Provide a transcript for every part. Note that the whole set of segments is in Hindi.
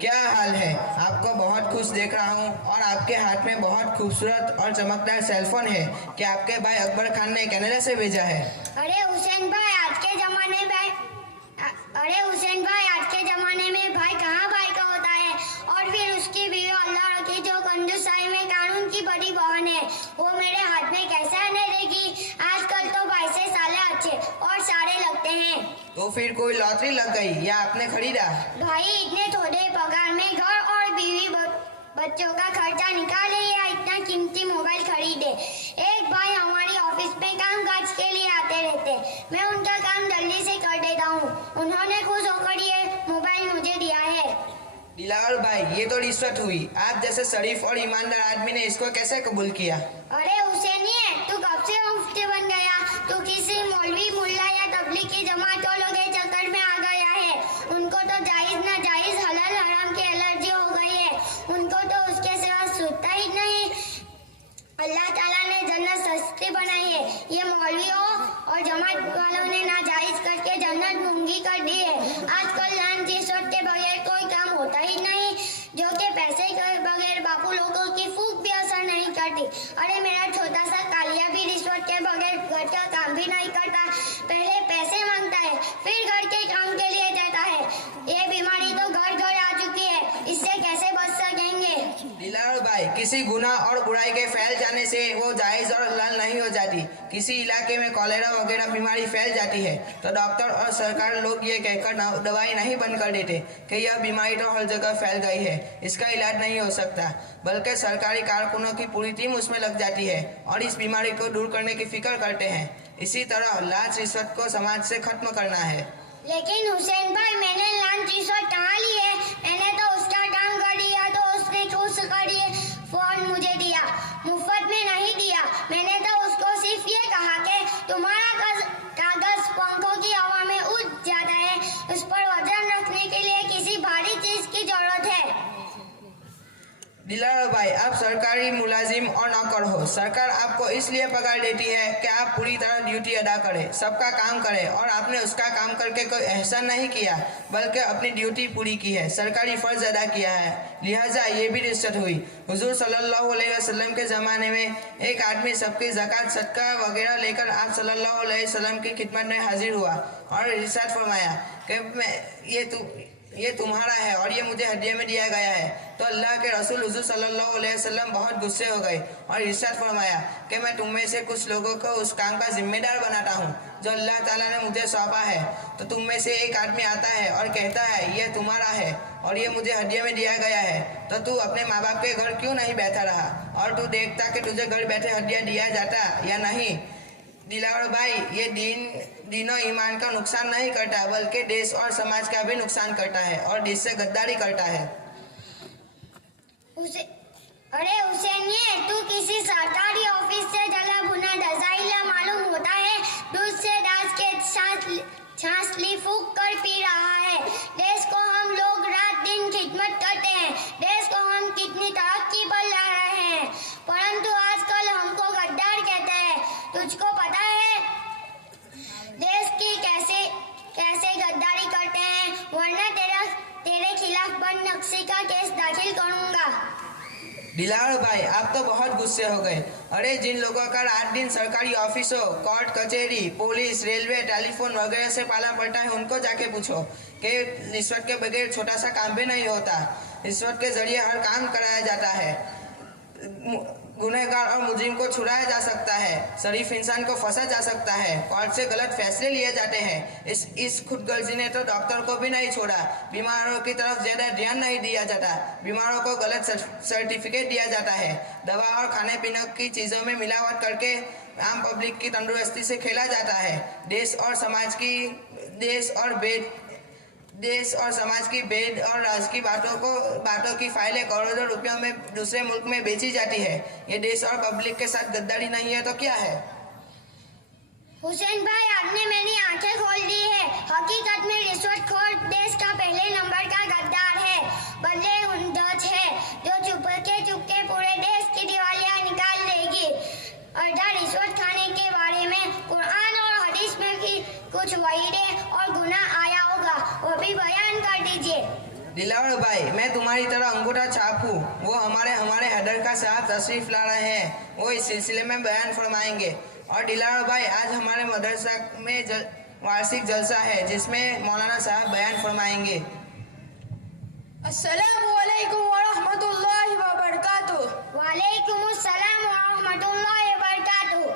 क्या हाल है? आपको बहुत खुश देख रहा हूँ और आपके हाथ में बहुत खूबसूरत और चमकदार सेलफोन है। क्या आपके भाई अकबर खान ने कनाडा से भेजा है? अरे हुसैन भाई, आज के जमाने में भाई कहाँ भाई का होता है। और फिर उसकी बीवी अल्लाह रखी जो कंजूसाई में कानून की बड़ी बहन है, वो मेरे हाथ में कैसे आने देगी। आजकल तो भाई से साले अच्छे और सारे लगते हैं। तो फिर कोई लॉटरी लग गई या आपने खरीदा? भाई इतने थोड़े पगार में घर और बीवी बच्चों का खर्चा निकाले या इतना कीमती मोबाइल खरीदे। एक भाई हमारी ऑफिस में काम काज के लिए आते रहते, मैं उनका काम जल्दी से कर देता हूँ। उन्होंने खुश होकर ये मोबाइल मुझे दिया है। दिलावर भाई, ये तो रिश्वत हुई। आप जैसे शरीफ और ईमानदार आदमी ने इसको कैसे कबूल किया? अरे हुसैनी है, तू कब से मुफ्ती बन गया? तू किसी मौलवी मुल्ला या तबलीग की जमात वालों के चक्कर में आ गया है। उनको तो जायज नाजायज हलाल हराम की एलर्जी हो गई है। उनको तो उसके सिवा सूझता ही नहीं। अल्लाह ताला ने जन्नत सस्ती बनाई है, ये मौलवियों और जमात वालों ने नाजायज करके जन्नत महंगी कर दी है। आजकल लान रिश्वत के बगैर कोई काम होता ही नहीं, जो कि पैसे के बगैर बापू लोगों की फूक भी असर नहीं करती। अरे मेरा छोटा सा कालिया भी रिश्वत के बगैर घर का काम भी नहीं करता। पहले पैसे मांगता है, फिर घर के काम के लिए जाता है। ये बीमारी तो घर घर आ चुकी है, इससे कैसे बच सकेंगे? दिलावर भाई, किसी गुनाह और बुराई के फैल जाने से वो जायज और हलाल नहीं हो जाती। किसी इलाके में कॉलेरा वगैरह बीमारी फैल जाती है तो डॉक्टर और सरकार लोग ये कहकर दवाई नहीं बंद कर देते कि यह बीमारी तो हर जगह फैल गई है, इसका इलाज नहीं हो सकता, बल्कि सरकारी कारकुनों की पूरी टीम उसमें लग जाती है और इस बीमारी को दूर करने की फिक्र करते हैं। इसी तरह लांच रिश्वत को समाज से खत्म करना है। लेकिन हुसैन भाई, मैंने लांच रिश्वत कहाँ ली है? मैंने तो उसका काम कर दिया तो उसने खुश कर फोन मुझे दिया, मुफ्त में नहीं दिया। मैंने तो उसको सिर्फ ये कहा कि तुम्हारा कागज पंखों की हवा में उड़ जाता है, उस पर वजन रखने के लिए किसी भारी चीज की जरूरत है। दिलावर भाई, आप सरकारी मुलाजिम और नौकर हो। सरकार आपको इसलिए पगार देती है कि आप पूरी तरह ड्यूटी अदा करें, सबका काम करें, और आपने उसका काम करके कोई एहसान नहीं किया बल्कि अपनी ड्यूटी पूरी की है, सरकारी फर्ज अदा किया है, लिहाजा ये भी रिश्वत हुई। हुजूर सल्लल्लाहु अलैहि वसल्लम के ज़माने में एक आदमी सबकी ज़कात सदका वगैरह लेकर आप सल्लल्लाहु अलैहि वसल्लम की खिदमत में हाजिर हुआ और इरशाद फरमाया कि ये तुम्हारा है और ये मुझे हदिया में दिया गया है। तो अल्लाह के रसूल हुजूर सल्लल्लाहु अलैहि वसल्लम बहुत गुस्से हो गए और इरशाद फरमाया कि मैं तुम में से कुछ लोगों को उस काम का जिम्मेदार बनाता हूँ जो अल्लाह ताला ने मुझे सौंपा है। तो तुम में से एक आदमी आता है और कहता है ये तुम्हारा है और ये मुझे हदिया में दिया गया है, तो तू अपने माँ बाप के घर क्यों नहीं बैठा रहा और तू देखता कि तुझे घर बैठे हदिया दिया जाता या नहीं? दिलावर भाई, ये दीनों ईमान का नुकसान नहीं करता बल्कि देश और समाज का भी नुकसान करता है और देश से गद्दारी करता है। अरे हुसैन, ये तू किसी सरकारी ऑफिस से जला भुना दजाइला मालूम होता है। दूध से दास के छाछ ली फूक कर पी रहा है। देश को हम लोग रात दिन खिदमत करते हैं, देश को हम कितनी तरक्की पर ला रहे हैं, परंतु आजकल हमको गद्दार कहते हैं। तुझको पता है देश की कैसे गद्दारी करते हैं? वरना तेरे खिलाफ बदनक्शी का केस दाखिल करूंगा। दिलावर भाई, आप तो बहुत गुस्से हो गए। अरे जिन लोगों का रात दिन सरकारी ऑफिसों, कोर्ट कचहरी, पुलिस, रेलवे, टेलीफोन वगैरह से पाला पड़ता है, उनको जाके पूछो कि रिश्वत के बगैर छोटा सा काम भी नहीं होता। रिश्वत के जरिए हर काम कराया जाता है। गुनहगार और मुजरिम को छुड़ाया जा सकता है, शरीफ इंसान को फंसा जा सकता है, कोर्ट से गलत फैसले लिए जाते हैं। इस खुदगर्जी ने तो डॉक्टर को भी नहीं छोड़ा। बीमारों की तरफ ज्यादा ध्यान नहीं दिया जाता, बीमारों को गलत सर्टिफिकेट दिया जाता है, दवा और खाने पीने की चीज़ों में मिलावट करके आम पब्लिक की तंदुरुस्ती से खेला जाता है। देश और समाज की बेद और राज की बातों की फाइलें करोड़ों रुपयों में दूसरे मुल्क में बेची जाती है। ये देश और पब्लिक के साथ गद्दारी नहीं है तो क्या है? हुसैन भाई, आपने मेरी आंखें खोल दी है। हकीकत में रिश्वतखोर देश का पहले नंबर का गद्दार है। बदले जज है जो चुपके पूरे देश की दिवालियां निकाल देगी। अर्धा रिश्वत खाने के बारे में वहीदे और गुनाह आया होगा, वो भी बयान कर दीजिए। दिलावर भाई, मैं तुम्हारी तरह अंगूठा छाप हूँ। वो हमारे हैदर का साहब तशरीफ ला रहे हैं, वो इस सिलसिले में बयान फरमाएंगे। और दिलावर भाई, आज हमारे मदरसा में वार्षिक जलसा है जिसमें मौलाना साहब बयान फरमाएंगे। अस्सलामु अलैकुम व रहमतुल्लाहि व बरकातुहू। वालेकुमुस्सलाम व रहमतुल्लाहि व बरकातुहू।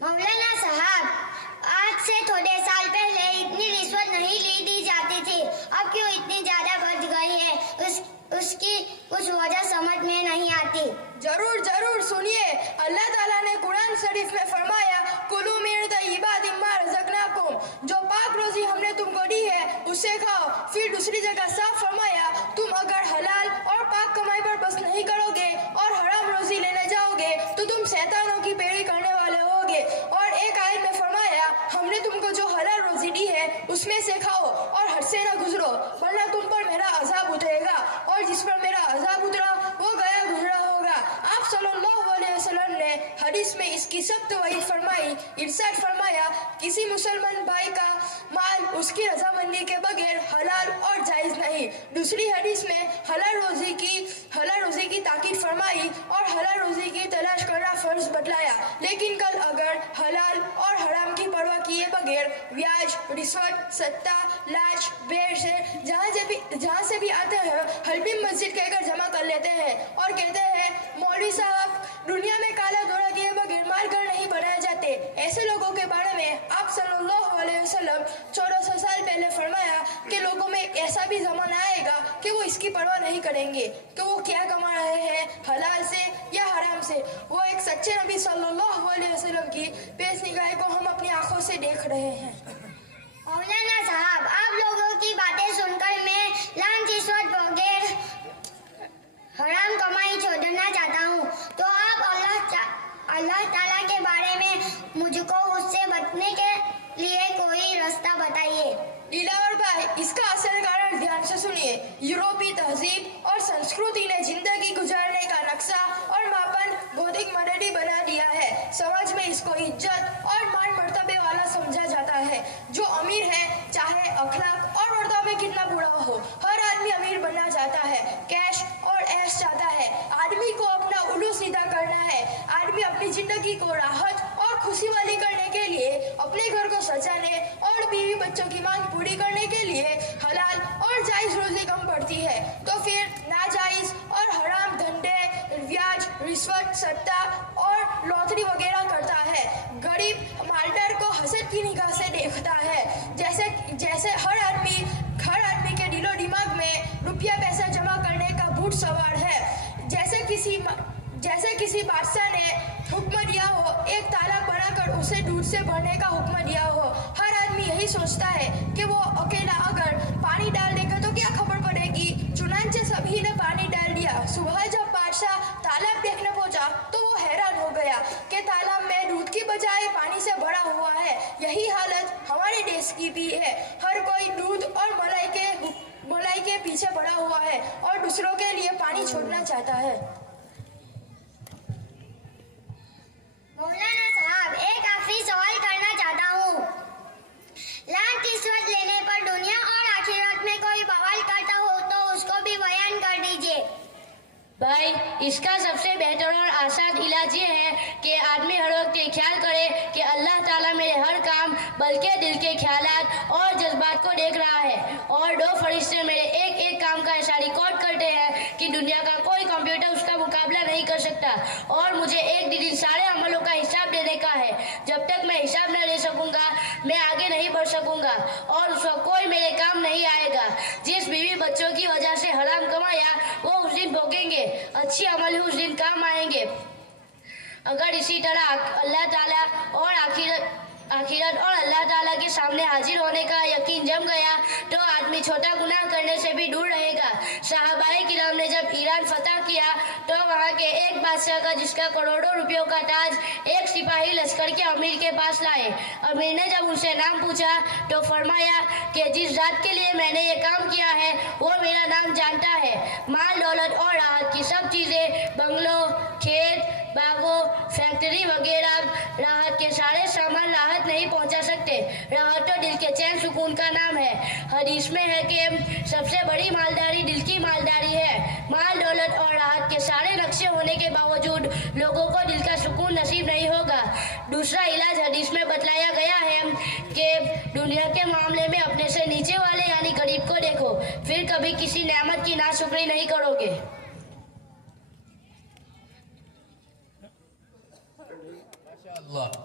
मौलाना साहब, आज से थोड़े साल पहले इतनी रिश्वत नहीं ली जाती थी, अब क्यों इतनी ज्यादा बढ़ गई है? उसकी कुछ वजह समझ में नहीं आती। जरूर जरूर सुनिए। अल्लाह ताला ने कुरान शरीफ में फरमाया, कुलू मिन तय्यिबाति मा रज़क़नाकुम, जो पाक रोजी हमने तुमको दी है उससे खाओ। फिर दूसरी जगह साफ फरमाया, तुम अगर हलाल और पाक कमाई पर बस नहीं करोगे और हराम रोजी लेने जाओगे तो तुम शैतानों की पैरवी करने वाले होगे। और एक आयत में फरमाया, हमने तुमको जो हलाल रोजी दी है उसमें से खाओ और हद से न गुजरो, वरना तुम पर मेरा अजाब उतरेगा, और जिस पर मेरा अजाब उतरा वो गया गुजरा होगा। आप सल्लल्लाहु अलैहि वसल्लम ने हदीस में इसकी सख्त वही फरमाई, इरशाद फरमाया, किसी मुसलमान भाई का माल उसकी रजामंदी के बगैर हलाल और जायज नहीं। दूसरी हदीस में हलाल रोजी की ताकीद फरमाई और हलाल रोजी की तलाश करना फर्ज बतलाया। लेकिन कल अगर हलाल और हराम की परवाह किए बगैर ब्याज, रिश्वत, सत्ता, लाच, बेर से जहाँ से भी आते हैं हल्बी मस्जिद कहकर जमा कर लेते हैं और कहते हैं, मौलवी साहब, दुनिया में काला धोड़ा किए बगैर मालघर नहीं बनाए जाते। ऐसे लोगों के बारे में आप सल्लल्लाहु अलैहि वसल्लम 1400 साल पहले फरमाया कि लोगों में ऐसा भी ज़माना आएगा कि वो इसकी परवाह नहीं करेंगे कि वो क्या कमा रहे हैं, हलाल से या हराम से। वो एक सच्चे नबी सल्लल्लाहु अलैहि वसल्लम की पेशनिगाही को हम अपनी आंखों से देख रहे हैं। मौलाना साहब, आप लोगों की बातें सुनकर मैं लांच रिश्वत वगैरह हराम कमाई छोड़ना चाहता हूँ, तो आप अल्लाह ताला के बारे में मुझको उससे बचने के लिए कोई रास्ता बताइए। दिलावर भाई, इसका असल कारण ध्यान से सुनिए। यूरोपीय तहजीब और संस्कृति ने जिंदगी गुजारने का नक्शा और मापन बौद्धिक मददी बना दिया है। समाज में इसको इज्जत और मान मर्तबे वाला समझा जाता है। जो अमीर है, चाहे अखलाक और मर्तबे कितना बुरा हो, हर आदमी अमीर बनना चाहता है, कैश और ऐश चाहता है। आदमी को अपना उलू सीधा करना है। आदमी अपनी जिंदगी को राहत और खुशी वाली करने के लिए, अपने घर को सजाने और बीवी बच्चों की मांग पूरी करने के लिए हलाल और जायज रोजी कम पड़ती है, तो फिर नाजायज और हराम धंधे, ब्याज, रिश्वत, सत्ता और लॉटरी वगैरह करता है। गरीब मालदार को हसद की निगाह से देखता है। जैसे हर आदमी के दिलो दिमाग में रुपया पैसा जमा करने का भूत सवार है। जैसे किसी बादशाह ने हुक्म दिया हो, एक तालाब बनाकर उसे दूध से भरने का हुक्म दिया हो। हर आदमी यही सोचता है कि वो अकेला अगर पानी डाल देगा तो क्या खबर पड़ेगी। चुनांचे सभी ने पानी डाल दिया। सुबह जब बादशाह तालाब देखने पहुंचा तो वो हैरान हो गया कि तालाब में दूध की बजाय पानी से भरा हुआ है। यही हालत हमारे देश की भी है। हर कोई दूध और मलाई के पीछे पड़ा हुआ है और दूसरों के लिए पानी छोड़ना चाहता है। मौलाना साहब, एक आखिरी सवाल करना चाहता हूँ। लांच रिश्वत लेने पर दुनिया और आखिरत में कोई बवाल करता हो तो उसको भी बयान कर दीजिए। भाई, इसका सबसे बेहतर और आसान इलाज ये है कि आदमी हर वक्त ये ख्याल करे कि अल्लाह ताला मेरे हर काम बल्कि दिल के ख्यालात और जज्बात को देख रहा है, और 2 फरिश्ते मेरे एक एक काम का ऐसा रिकॉर्ड करते हैं कि दुनिया का कोई कंप्यूटर उसका मुकाबला नहीं कर सकता। और मुझे एक दिन सारे अमलों का हिसाब देने का है। जब तक मैं हिसाब न दे सकूंगा मैं आगे नहीं बढ़ सकूंगा और उसका कोई मेरे काम नहीं आएगा। जिस बीवी बच्चों की वजह से हराम कमाया वो उस दिन भोगेंगे, अच्छी अमल ही उस दिन काम आएंगे। अगर इसी तरह अल्लाह ताला और आखिरत और अल्लाह ताला के सामने हाजिर होने का यकीन जम गया तो आदमी छोटा गुनाह करने से भी दूर रहेगा। सहाबाए किराम ने जब ईरान फतह किया तो वहाँ के एक बादशाह का, जिसका करोड़ों रुपयों का ताज, एक सिपाही लश्कर के अमीर के पास लाए। अमीर ने जब उनसे नाम पूछा तो फरमाया कि जिस जात के लिए मैंने ये काम किया है वो मेरा नाम जानता है। माल दौलत और राहत की सब चीज़ें, बंगलों, खेत, बागों, फैक्ट्री वगैरह सुकून का नाम है। हदीस में है कि सबसे बड़ी मालदारी दिल की मालदारी है। माल दौलत और राहत के सारे नक्शे होने के बावजूद लोगों को दिल का सुकून नसीब नहीं होगा। दूसरा इलाज हदीस में बतलाया गया है कि दुनिया के मामले में अपने से नीचे वाले यानी गरीब को देखो, फिर कभी किसी नेमत की नाशुक्री नहीं करोगे। अल्लाह।